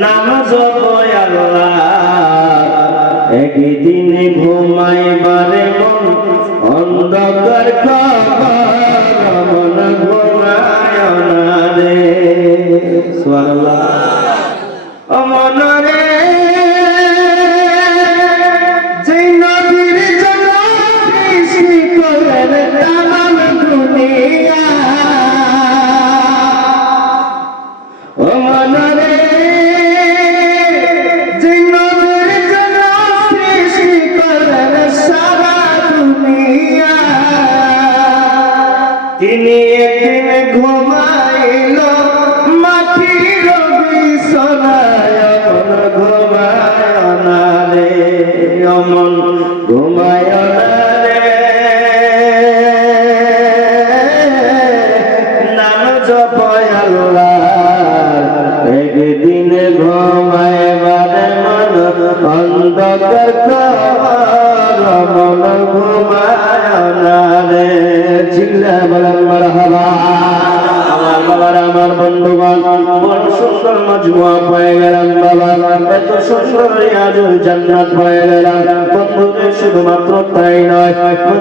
নামাজ জান্নাত পেয়ে গেলাম। বন্ধুদের শুধুমাত্র তাই নয়,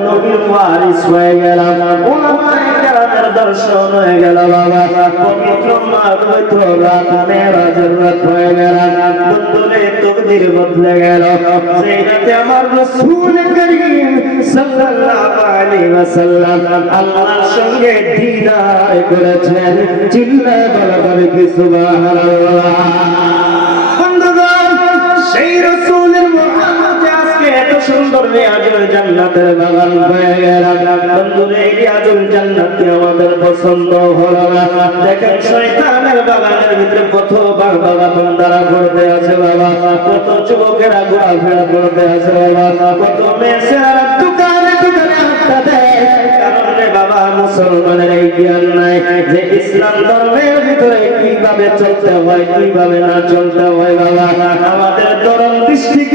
নবীর ওয়ারিস হয়ে গেলাম। ওলামায়ে কেরামের দর্শন হয়ে গেল বাবা। পবিত্র মা পবিত্র রাত মেরাজের রাত হয়ে গেলাম। বন্ধুরে তকদির বদলে গেল। সেই রাতে আমার রাসূল করিম সাল্লাল্লাহু আলাইহি ওয়াসাল্লাম আল্লাহর সঙ্গে দিদার করেছেন। চিল্লা বলা কি সুবহানাল্লাহ। মুসলমানের এই জ্ঞান নাই যে ইসলাম ধর্মের ভিতরে কীভাবে চলতে হয়, কীভাবে না চলতে হয় বাবা। আমাদের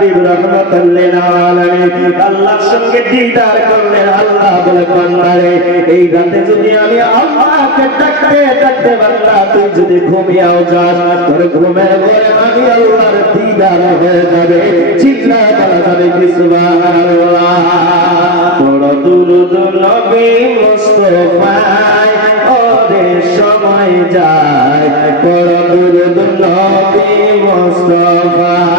হাবিব আল্লাহর সঙ্গে দিদার করলেন আল্লাহ বলে এই রাতে যদি আমি আল্লাহকে ডাকতে ডাকতে তুই যদি ঘুমিয়েও যাস, তোর ঘুমের ঘরে আমি আল্লাহর দিদার হয়ে যাবে। যাবে নবী ওরে সময় যায়। বড় দুরুদ নবী মুস্তাফায়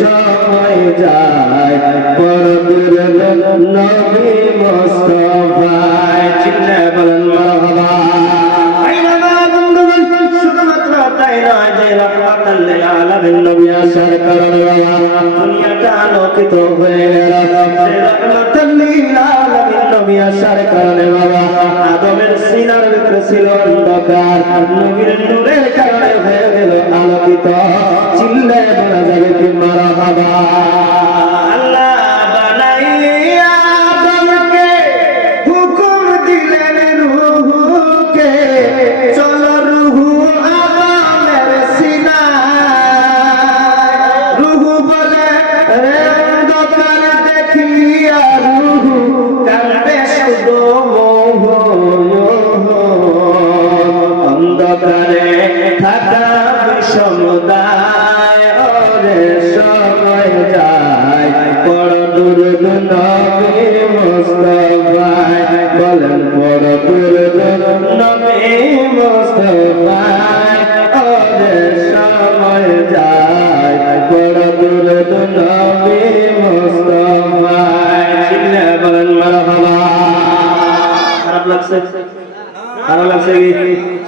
সময় যায়। পরদুর নবী মোস্তফায় চিল্লা বলেন, মারহাবা। শুধুমাত্র তাই নয় যে রহমাতাল লিল আলামিন নবী আসার কারণে দুনিয়াটা আলোকিত হয়ে গেল। যে লিল আলামিন নবী আসার হয়ে গেল আলোকিত। মারহাবা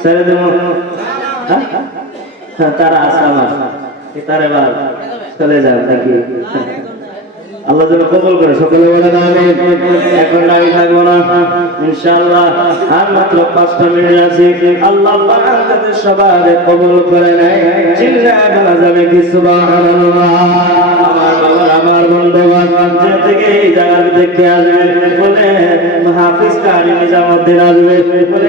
ছেড়ে দেবো। হ্যাঁ? হ্যাঁ, তারা আছে আমার। তারা এবার চলে যান নাকি আল্লাহ যেন কবল করে সকলে বলে আমি এখন আমি থাকব না ইনশাআল্লাহ। আর মাত্র পাঁচটা মিনিট আছে। আল্লাহ পাক সবার কবল করে নেয়। চিল্লা বলা যাবে কি সুবহানাল্লাহ। আমার থেকে এই জায়গা দেখে আসবে বলে হাফিজ কারি নিজামুদ্দিন আসবে। বলে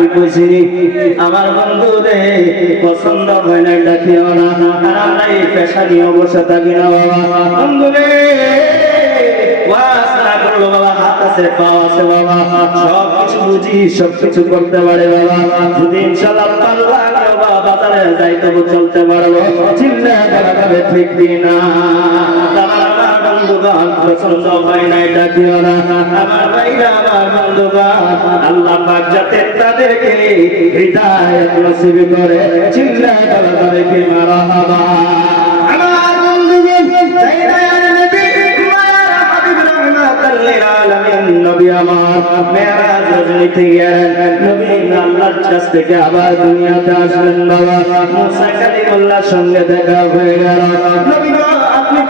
কি কইছি, আমার বন্ধু রে, পছন্দ হয় না ডাকিও না আর আমরা এই পেশা নিয়ে বসে থাকি না, বাবা। বন্ধু রে করল, বাবা, হাত আছে পা আছে, বাবা। সব বুঝি, সব করতে পারে, বাবা। যদি ইনশাআল্লাহ চলতে পারব। চিন্তা করা যাবে ঠিক না। আবার দুনিয়াতে সঙ্গে দেখা হয়ে গেল।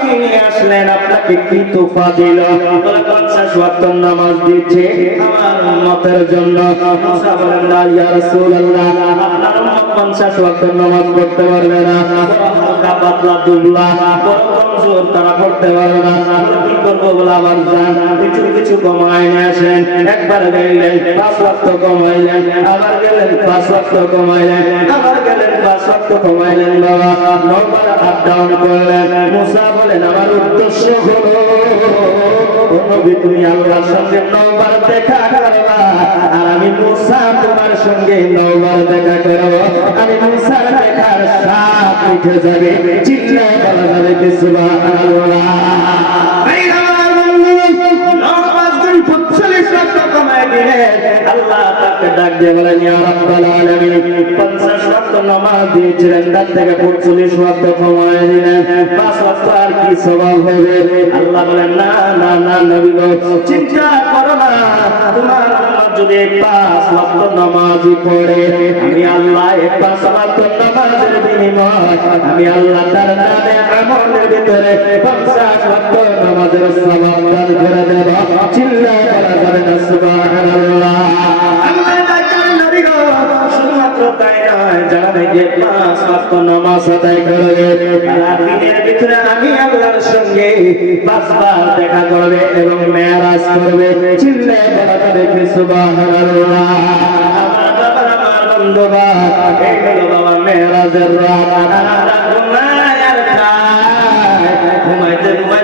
গো, আপনি কি নিয়ে আসলেন আপনাকে কি তোফা দিল পঞ্চাশ ওয়াক্ত নামাজ দিচ্ছে আমার উম্মতের জন্য। মুসা বলেন না ইয়া রাসূলুল্লাহ। আপনার উম্মত পঞ্চাশ ওয়াক্ত নামাজ পড়তে পারবে না। হালকা পাতলা দুবলা আবার গেলেন পাঁচ ওয়াক্ত কমাইলেন বাবা। নবার আপ ডাউন করলেন। মুসা বলেন, আমার উদ্দেশ্য হলো নবী, তুমি আল্লাহর সঙ্গে নবার দেখা করবা আর আমি মুসা তোমার সঙ্গে নবার দেখা করব। আমি মুসার দেখার সাথ উঠে যাবে। চিল্লা বলা যাবে, সুবহানাল্লাহ। ফুটছলিশ রক্ত কমায় দিলেন আল্লাহ তাকে ডাক দিয়ে বলেন রাব্বাল আলামিন 50 ওয়াক্ত নামাজ দিয়েছিলেন, তার থেকে 45 ওয়াক্ত কমায় দিলেন। পাঁচ ওয়াক্ত আর কি সওয়াল হবে? আল্লাহ বলেন, না না না, নবী চিন্তা করো না, তোমার যদি পাঁচ ওয়াক্ত নামাজই পড়ে। আমি আল্লাহ পাঁচ ওয়াক্ত নামাজের বিনিময়। আমি আল্লাহ তার নামে আমলের ভিতরে 50 ওয়াক্ত নামাজের সওয়াব দান করে দেব। চিল্লা করা যাবে না, সুবহানাল্লাহ। গো শুধুমাত্র তাই নয়, যারা নাকি পাঁচ ওয়াক্ত নামাজ আদায় করবে, তারা দিনের ভিতরে আমি আল্লাহর সঙ্গে পাঁচবার দেখা করবে এবং মেরাজ করবে। চিল্লা করা যাবে সুবহানাল্লাহ। আমার বাবা আমার বন্ধুগণ এই হলো বাবা মেরাজের রাত ঘুমাই আর খাই ঘুমাইতে ঘুমাইতে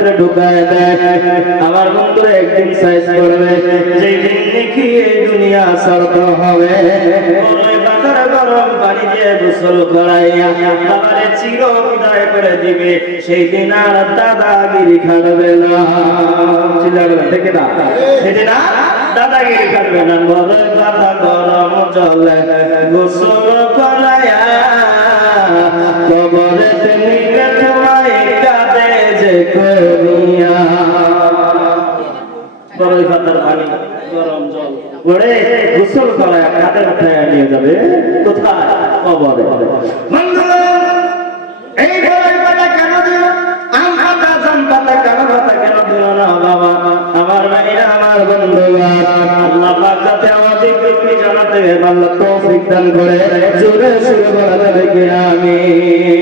ভিতরে ঢুকায় দেয়। আমার বন্ধুরা একদিন সাইজ করবে যেই দিন নাকি এই দুনিয়া ছাড়তে হবে গোসল দাদাগিরি খাটবে না। বলে বাবা গরম জলে গোসল করাইয়া কবরে তুমি করিয়া বড়ই পাতার পানি গরম জল। পড়ে গোসল করায় কাঁধে উঠায় নিয়ে যাবে? কোথায়? কবরে। এই বড়াই পাতা কেন দিল? আম পাতা জাম পাতা কালো পাতা কেন দিল না বাবা? আমার ভাইরা, আমার বন্ধুরা, আল্লাহ পাক যাতে আমাদেরকে জানাতে আল্লাহ তৌফিক দান করে। জোরে সুরে বলা যাবে কি আমিন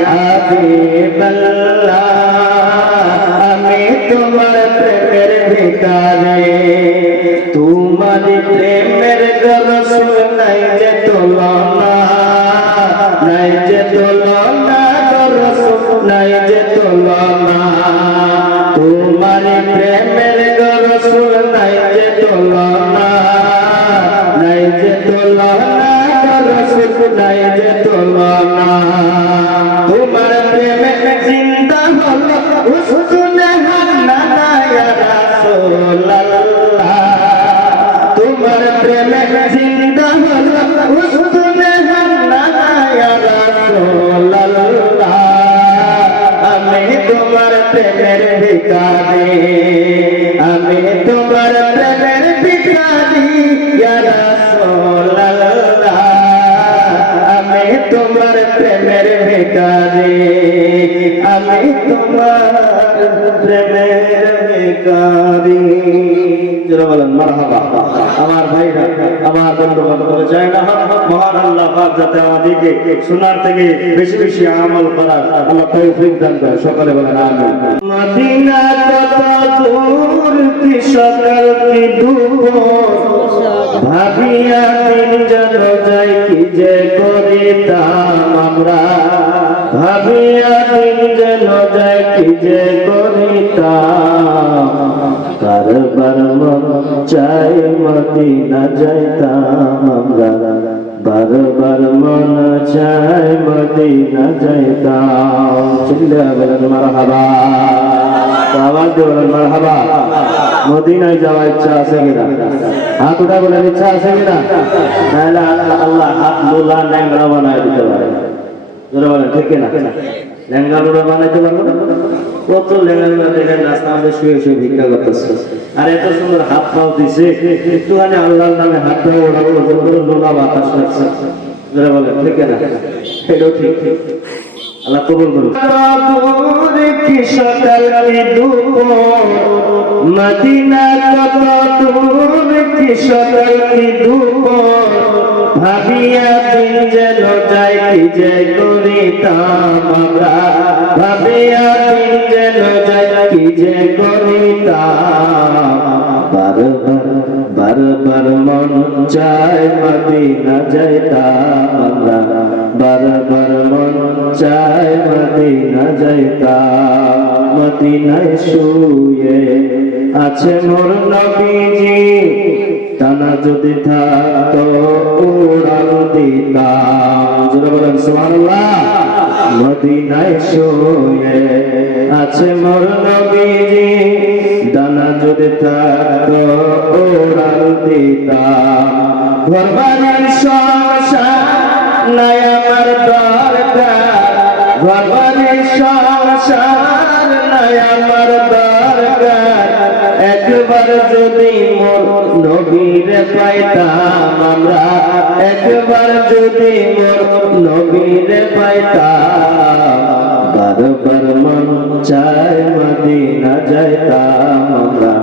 ইয়া হাবিবাল্লাহ আমি তোমার প্রেমের ভিখারি আমি তোমার প্রেমের ভিখারি আমি তোমার প্রেমের ভিখারি আমি তোমার প্রেমের মারহাবা। আমার ভাইরা আমার আমল সকলে যেন যাই কি যে করিতাম আমরা? ভাবিয়া দিন যেন যাই কি যে করিতাম। কারবার মন চাই মদিনা যাইতাম আমরা। বারবার মন চাই আওয়াজ বলেন মারহাবা। মদিনায় যাওয়ার ইচ্ছা আছে কিনা? হাত উঠা বলেন ইচ্ছা আছে কিনা? নাহলে আল্লাহ হাত লোলা ন্যাংরা বানায় দিতে পারে। ঠিক কিনা? ল্যাংড়া লোলা বানাইতে না? কত ল্যাংড়া দেখেন শুয়ে শুয়ে ভিক্ষা করতেছে। আর এত সুন্দর হাত পাও দিছে, একটুখানি আল্লাহর নামে হাত পাও পর্যন্ত লোলা বাতাস লাগছে জোরে বলেন, ঠিক এটাও ঠিক। ঠিক আল্লাহ কবুল করুন। সকাল দুপুর মদিনা কত দূর কি সকাল কি দুপুর ভাবিয়া দিন যেন যাই কি যে করিতাম আমরা। ভাবিয়া দিন যেন যাই কি যে করিতাম বারবার বারবার মন চায় মদিনা যাইতাম আমরা। বারবার মন চায় মদিনা যাইতাম। মদিনায় শুয়ে আছে মোর নবীজি। টানা যদি থাকতো, উড়াল দিতাম। জোরে বলেন, সুবহানাল্লাহ। মদিনায় শুয়ে আছে মোর নবীজি। দানা যদি থাকতো ওরাল দিতাম। ঘর বাড়ির সংসার নাই আমার দরকার। ঘর বাড়ির সংসার নাই আমার একবার যদি মোর নবীরে পাইতাম আমরা, একবার যদি মোর নবীরে পাইতাম, বারবার মন চায় মদিনা যাইতাম আমরা,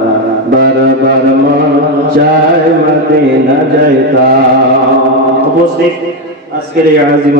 বারবার মন চায় মদিনা যাইতাম। উপস্থিত আজকের এই আজিম